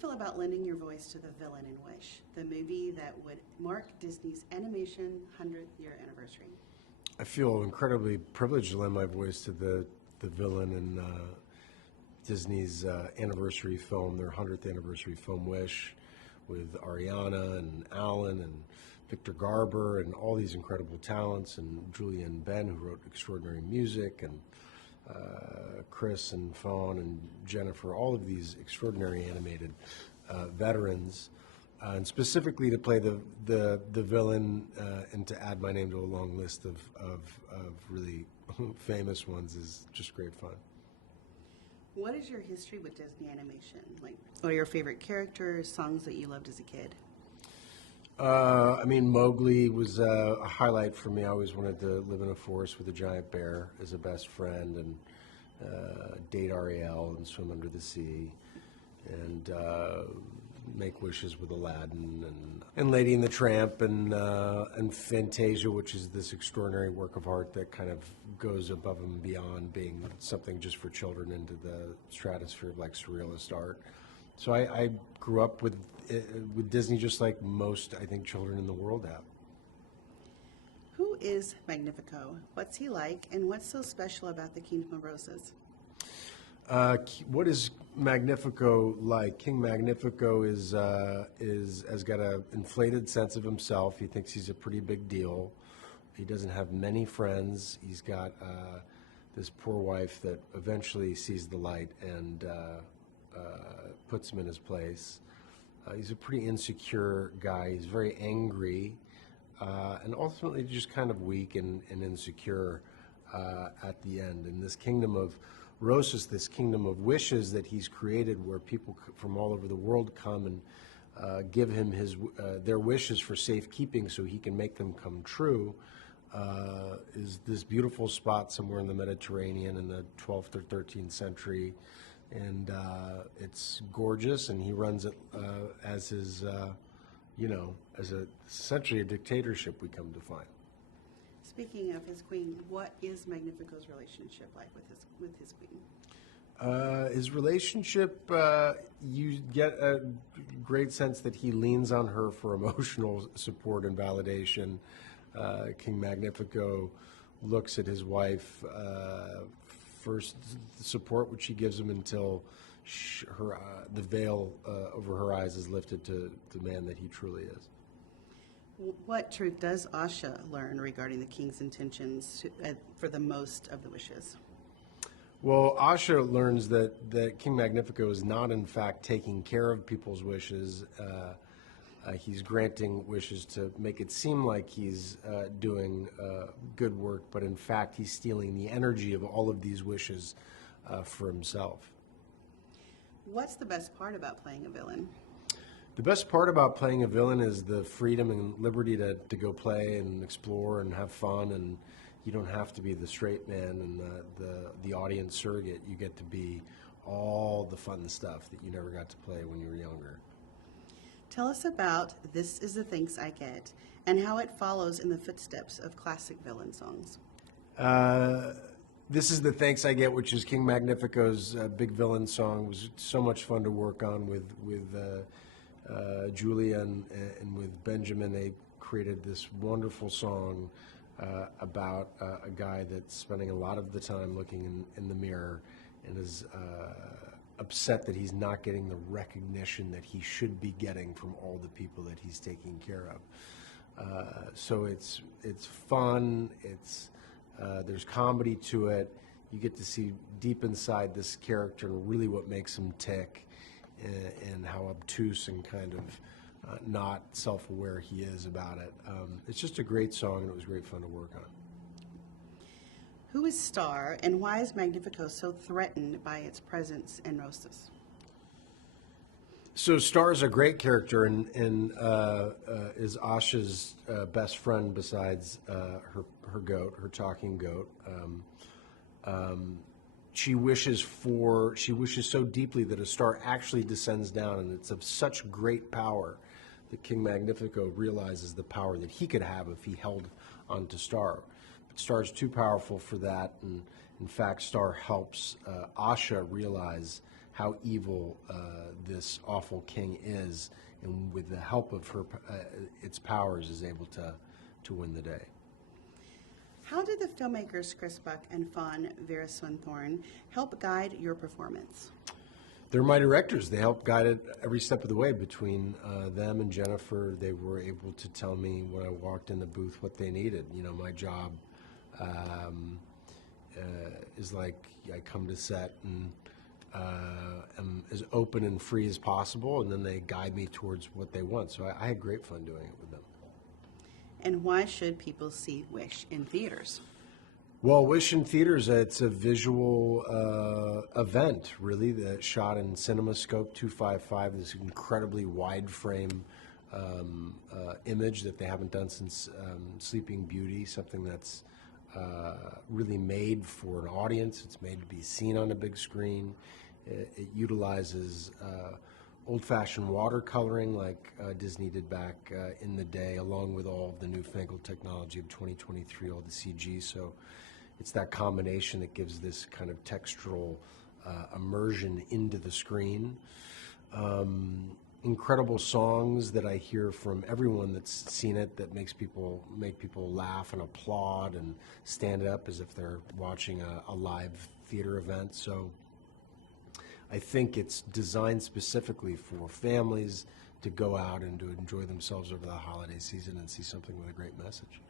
feel about lending your voice to the villain in Wish, the movie that would mark Disney's animation 100th year anniversary? I feel incredibly privileged to lend my voice to the villain in Disney's anniversary film, their 100th anniversary film, Wish, with Ariana and Alan and Victor Garber and all these incredible talents, and Julianne Ben, who wrote extraordinary music, and Chris and Fawn and Jennifer, all of these extraordinary animated veterans, and specifically to play the villain and to add my name to a long list of really famous ones is just great fun. What is your history with Disney animation? Like, what are your favorite characters, songs that you loved as a kid? I mean, Mowgli was a highlight for me. I always wanted to live in a forest with a giant bear as a best friend, and date Ariel and swim under the sea, and make wishes with Aladdin, and Lady and the Tramp, and Fantasia, which is this extraordinary work of art that kind of goes above and beyond being something just for children into the stratosphere of like surrealist art. So I grew up with Disney just like most, I think, children in the world have. Who is Magnifico? What's he like, and what's so special about the Kingdom of Roses? What is Magnifico like? King Magnifico is has got an inflated sense of himself. He thinks he's a pretty big deal. He doesn't have many friends. He's got this poor wife that eventually sees the light and puts him in his place. He's a pretty insecure guy. He's very angry, and ultimately just kind of weak and insecure at the end. And this kingdom of Roses, this kingdom of wishes that he's created, where people from all over the world come and give him their wishes for safekeeping so he can make them come true, is this beautiful spot somewhere in the Mediterranean in the 12th or 13th century. And it's gorgeous, and he runs it as his, as essentially a dictatorship, we come to find. Speaking of his queen, what is Magnifico's relationship like with his queen? His relationship, you get a great sense that he leans on her for emotional support and validation. King Magnifico looks at his wife first, the support which he gives him until the veil over her eyes is lifted to the man that he truly is. What truth does Asha learn regarding the king's intentions for the most of the wishes? Well, Asha learns that King Magnifico is not, in fact, taking care of people's wishes. He's granting wishes to make it seem like he's doing good work, but in fact, he's stealing the energy of all of these wishes for himself. What's the best part about playing a villain? The best part about playing a villain is the freedom and liberty to go play and explore and have fun, and you don't have to be the straight man and the audience surrogate. You get to be all the fun stuff that you never got to play when you were younger. Tell us about This Is the Thanks I Get and how it follows in the footsteps of classic villain songs. This Is the Thanks I Get, which is King Magnifico's big villain song. It was so much fun to work on with Julia and with Benjamin. They created this wonderful song about a guy that's spending a lot of the time looking in the mirror and is upset that he's not getting the recognition that he should be getting from all the people that he's taking care of. So it's fun. There's comedy to it. You get to see deep inside this character and really what makes him tick, and how obtuse and kind of not self-aware he is about it. It's just a great song, and it was great fun to work on. Who is Star, and why is Magnifico so threatened by its presence in Roses? So Star is a great character, and is Asha's best friend besides her goat, her talking goat. She wishes so deeply that a star actually descends down, and it's of such great power that King Magnifico realizes the power that he could have if he held onto Star. But Star's too powerful for that, and in fact, Star helps Asha realize how evil this awful king is, and with the help of its powers, is able to win the day. How did the filmmakers Chris Buck and Fawn Veeraswamy help guide your performance? They're my directors. They help guide it every step of the way. Between them and Jennifer, they were able to tell me when I walked in the booth what they needed. You know, my job is like I come to set and am as open and free as possible, and then they guide me towards what they want. So I had great fun doing it with them. And why should people see Wish in theaters? Well, Wish in theaters, it's a visual event, really, that shot in CinemaScope 255, this incredibly wide frame image that they haven't done since Sleeping Beauty, something that's really made for an audience. It's made to be seen on a big screen. It utilizes old-fashioned watercoloring like Disney did back in the day, along with all of the newfangled technology of 2023, all the CG. So it's that combination that gives this kind of textural immersion into the screen. Incredible songs that I hear from everyone that's seen it that make people laugh and applaud and stand up as if they're watching a live theater event. So I think it's designed specifically for families to go out and to enjoy themselves over the holiday season and see something with a great message.